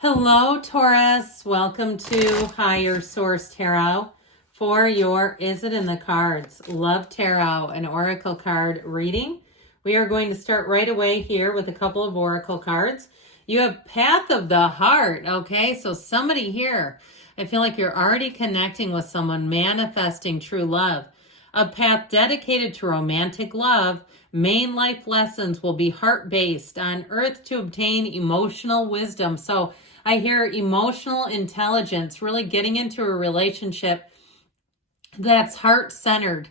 Hello, Taurus. Welcome to Higher Source Tarot for your Is It in the Cards? Love Tarot, an Oracle card reading. We are going to start right away here with a couple of Oracle cards. You have Path of the Heart, okay? So somebody here, I feel like you're already connecting with someone, manifesting true love. A path dedicated to romantic love. Main life lessons will be heart-based, on earth to obtain emotional wisdom. So I hear emotional intelligence, really getting into a relationship that's heart-centered,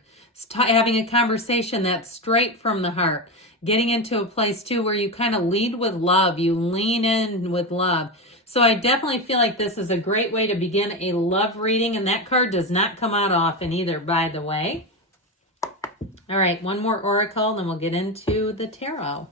having a conversation that's straight from the heart, getting into a place too where you kind of lead with love, you lean in with love. So I definitely feel like this is a great way to begin a love reading, and that card does not come out often either, by the way. All right, one more oracle, then we'll get into the tarot.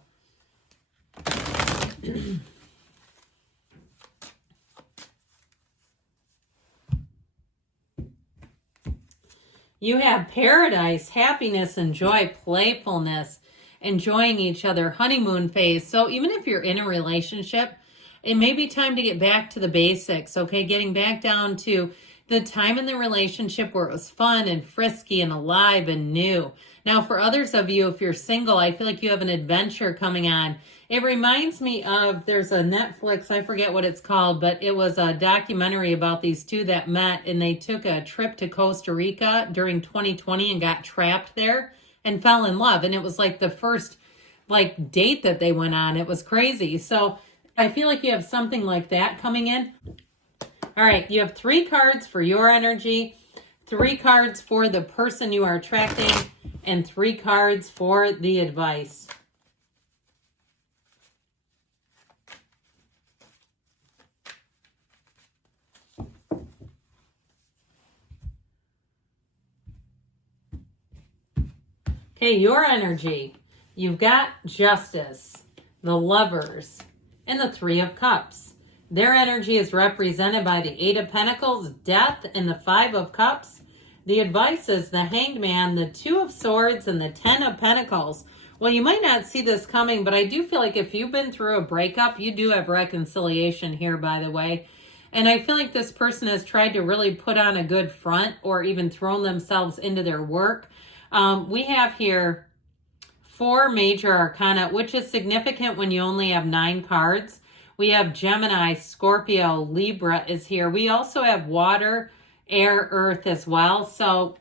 You have paradise, happiness and joy, playfulness, enjoying each other, honeymoon phase. So even if you're in a relationship, it may be time to get back to the basics, okay? Getting back down to the time in the relationship where it was fun and frisky and alive and new. Now, for others of you, if you're single, I feel like you have an adventure coming on. It reminds me of, there's a Netflix, I forget what it's called, but it was a documentary about these two that met, and they took a trip to Costa Rica during 2020 and got trapped there and fell in love. And it was like the first date that they went on. It was crazy. So I feel like you have something like that coming in. All right, you have 3 cards for your energy, 3 cards for the person you are attracting, and 3 cards for the advice. Okay, your energy. You've got Justice, the Lovers, and the 3 of Cups. Their energy is represented by the 8 of Pentacles, Death, and the 5 of Cups. The advice is the Hanged Man, the 2 of Swords, and the 10 of Pentacles. Well, you might not see this coming, but I do feel like if you've been through a breakup, you do have reconciliation here, by the way. And I feel like this person has tried to really put on a good front or even thrown themselves into their work. We have here 4 major arcana, which is significant when you only have 9 cards. We have Gemini, Scorpio, Libra is here. We also have water, air, earth as well. So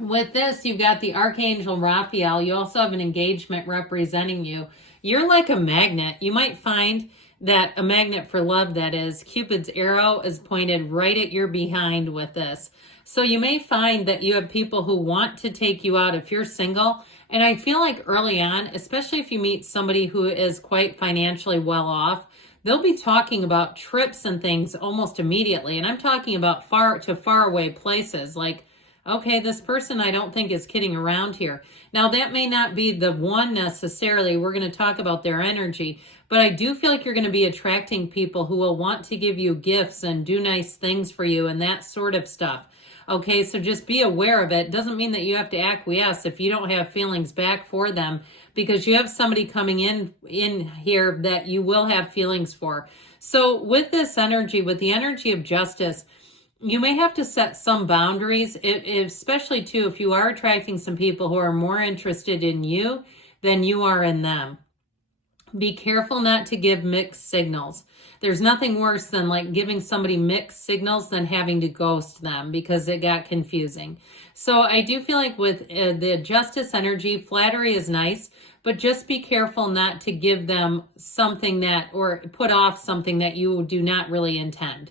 with this, you've got the Archangel Raphael. You also have an engagement representing you. You're like a magnet. You might find that a magnet for love, that is, Cupid's arrow is pointed right at your behind with this. So you may find that you have people who want to take you out if you're single. And I feel like early on, especially if you meet somebody who is quite financially well off, they'll be talking about trips and things almost immediately. And I'm talking about far away places. Like, okay, this person I don't think is kidding around here. Now, that may not be the one necessarily. We're going to talk about their energy. But I do feel like you're going to be attracting people who will want to give you gifts and do nice things for you and that sort of stuff. Okay, so just be aware of it. Doesn't mean that you have to acquiesce if you don't have feelings back for them, because you have somebody coming in here that you will have feelings for. So with this energy, with the energy of Justice, you may have to set some boundaries, especially too if you are attracting some people who are more interested in you than you are in them. Be careful not to give mixed signals. There's nothing worse than like giving somebody mixed signals than having to ghost them because it got confusing. So I do feel like with the Justice energy, flattery is nice, but just be careful not to give them something that, or put off something that you do not really intend.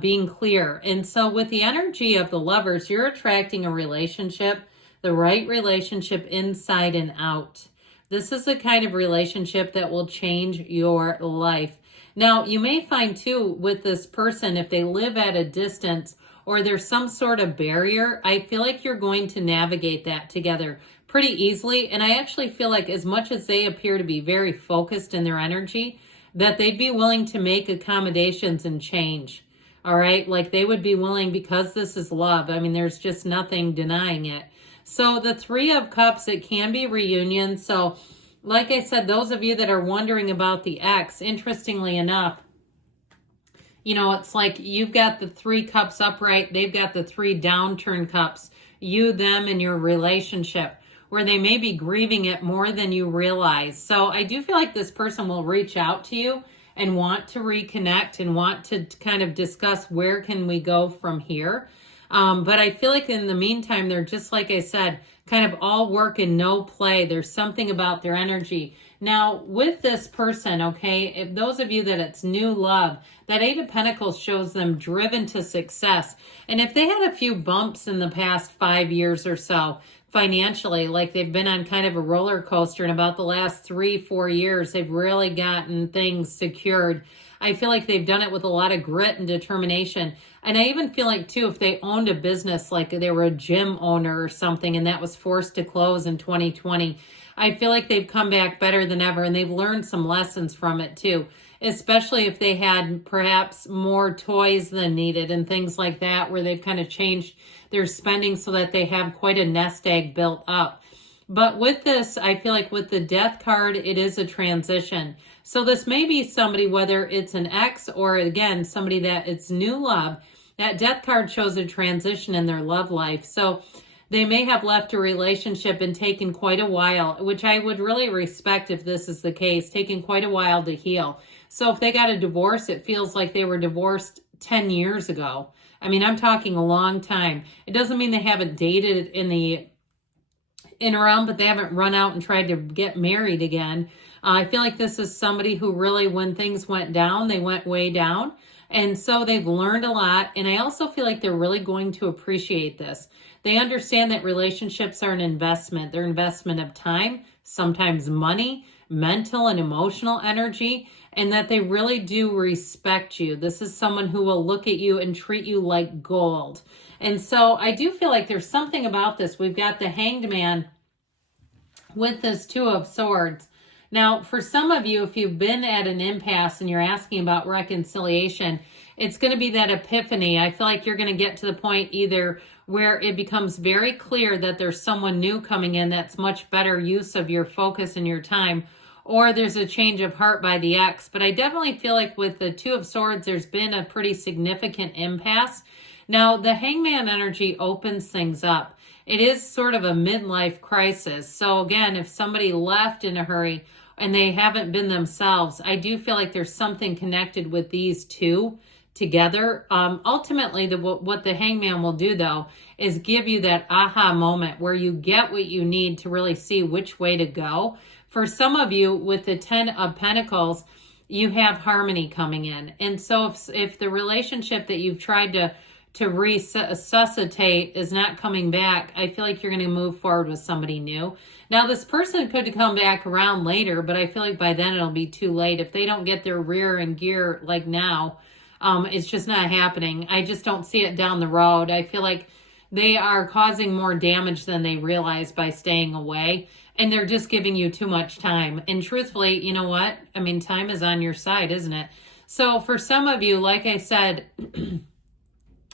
Being clear. And so with the energy of the Lovers, you're attracting a relationship, the right relationship inside and out. This is the kind of relationship that will change your life. Now, you may find too with this person, if they live at a distance or there's some sort of barrier, I feel like you're going to navigate that together pretty easily. And I actually feel like as much as they appear to be very focused in their energy, that they'd be willing to make accommodations and change. All right. Like they would be willing, because this is love. I mean, there's just nothing denying it. So the 3 of Cups, it can be reunion. So like I said, those of you that are wondering about the ex, interestingly enough, You know, it's like you've got the 3 cups upright, they've got the 3 downturned cups, you, them, and your relationship, where they may be grieving it more than you realize. So I do feel like this person will reach out to you and want to reconnect and want to kind of discuss where can we go from here. But I feel like in the meantime, they're just, like I said, kind of all work and no play. There's something about their energy. Now, with this person, okay, if those of you that it's new love, that 8 of Pentacles shows them driven to success. And if they had a few bumps in the past 5 years or so, financially, like they've been on kind of a roller coaster, and about the last 3-4 years, they've really gotten things secured. I feel like they've done it with a lot of grit and determination. And I even feel like, too, if they owned a business, like they were a gym owner or something, and that was forced to close in 2020, I feel like they've come back better than ever, and they've learned some lessons from it, too, especially if they had perhaps more toys than needed and things like that, where they've kind of changed their spending so that they have quite a nest egg built up. But with this, I feel like with the Death card, it is a transition. So this may be somebody, whether it's an ex or, again, somebody that it's new love. That Death card shows a transition in their love life. So they may have left a relationship and taken quite a while, which I would really respect if this is the case, taking quite a while to heal. So if they got a divorce, it feels like they were divorced 10 years ago. I mean, I'm talking a long time. It doesn't mean they haven't dated in the interim, but they haven't run out and tried to get married again. I feel like this is somebody who really, when things went down, they went way down. And so they've learned a lot. And I also feel like they're really going to appreciate this. They understand that relationships are an investment. They're an investment of time, sometimes money, mental and emotional energy, and that they really do respect you. This is someone who will look at you and treat you like gold. And so I do feel like there's something about this. We've got the Hanged Man with this 2 of Swords. Now, for some of you, if you've been at an impasse and you're asking about reconciliation, it's going to be that epiphany. I feel like you're going to get to the point either where it becomes very clear that there's someone new coming in that's much better use of your focus and your time, or there's a change of heart by the ex. But I definitely feel like with the 2 of Swords, there's been a pretty significant impasse. Now, the Hangman energy opens things up. It is sort of a midlife crisis. So again, if somebody left in a hurry and they haven't been themselves, I do feel like there's something connected with these 2 together. Ultimately, what the Hangman will do, though, is give you that aha moment where you get what you need to really see which way to go. For some of you, with the 10 of Pentacles, you have harmony coming in. And so if the relationship that you've tried to resuscitate is not coming back, I feel like you're going to move forward with somebody new. Now, this person could come back around later, but I feel like by then it'll be too late. If they don't get their rear in gear like now, it's just not happening. I just don't see it down the road. I feel like they are causing more damage than they realize by staying away. And they're just giving you too much time. And truthfully, you know what? I mean, time is on your side, isn't it? So for some of you, like I said,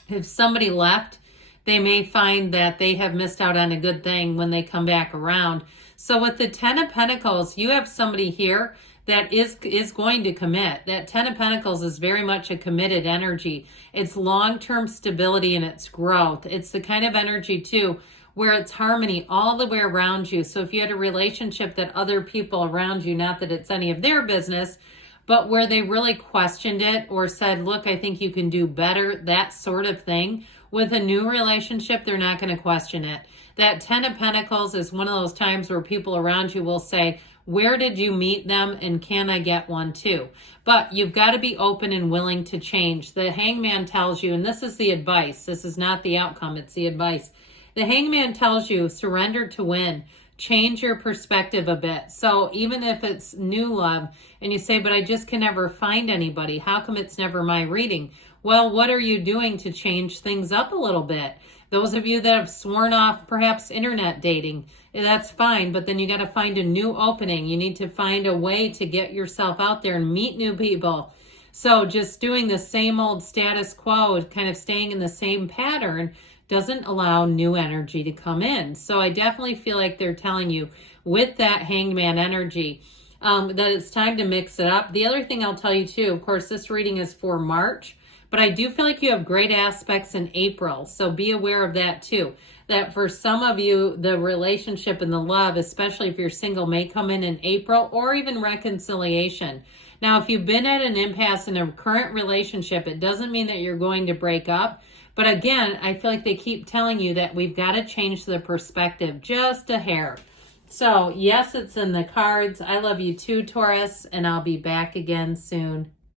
if somebody left, they may find that they have missed out on a good thing when they come back around. So with the 10 of Pentacles, you have somebody here that is going to commit. That 10 of Pentacles is very much a committed energy. It's long-term stability and it's growth. It's the kind of energy, too, where it's harmony all the way around you. So if you had a relationship that other people around you, not that it's any of their business, but where they really questioned it or said, look, I think you can do better, that sort of thing. With a new relationship, they're not going to question it. That 10 of Pentacles is one of those times where people around you will say, where did you meet them and can I get one too? But you've got to be open and willing to change. The Hangman tells you, and this is the advice, this is not the outcome, it's the advice. The Hangman tells you, surrender to win. Change your perspective a bit. So even if it's new love and you say, but I just can never find anybody, how come it's never my reading? Well, what are you doing to change things up a little bit? Those of you that have sworn off perhaps internet dating, that's fine, but then you got to find a new opening. You need to find a way to get yourself out there and meet new people. So just doing the same old status quo, kind of staying in the same pattern, doesn't allow new energy to come in. So I definitely feel like they're telling you with that Hangman energy, that it's time to mix it up. The other thing I'll tell you too, of course, this reading is for March, but I do feel like you have great aspects in April. So be aware of that too. That for some of you, the relationship and the love, especially if you're single, may come in April, or even reconciliation. Now, if you've been at an impasse in a current relationship, it doesn't mean that you're going to break up. But again, I feel like they keep telling you that we've got to change the perspective just a hair. So yes, it's in the cards. I love you too, Taurus, and I'll be back again soon.